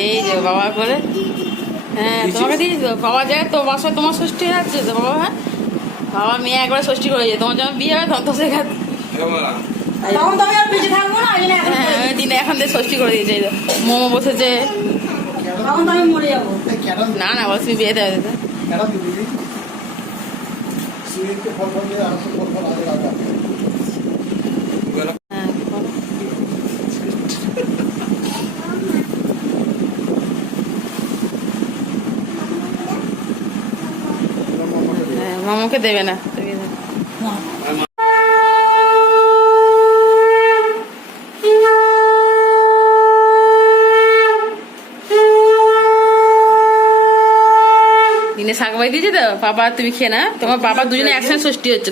এই যে বাবা করে, হ্যাঁ তোমাকে দিয়েছি তো বাবা যায় তো বাসায়, তোমার ষষ্ঠী আছে তো বাবা। হ্যাঁ বাবা মেয়ে একবার ষষ্ঠী করে যায়, তোমার যখন বিয়ে হবে তখন তো শেখা দিনে এখন থেকে ষষ্ঠী করে দিয়েছে। মোমো বসেছে, না না বল তুমি বিয়ে দেবে মামাকে দেবে না। দিনে শাক বাই দিয়েছে তো পাপা, তুমি খেয়ে না, তোমার পাপা দুজনে একসাথে ষষ্ঠী হচ্ছে।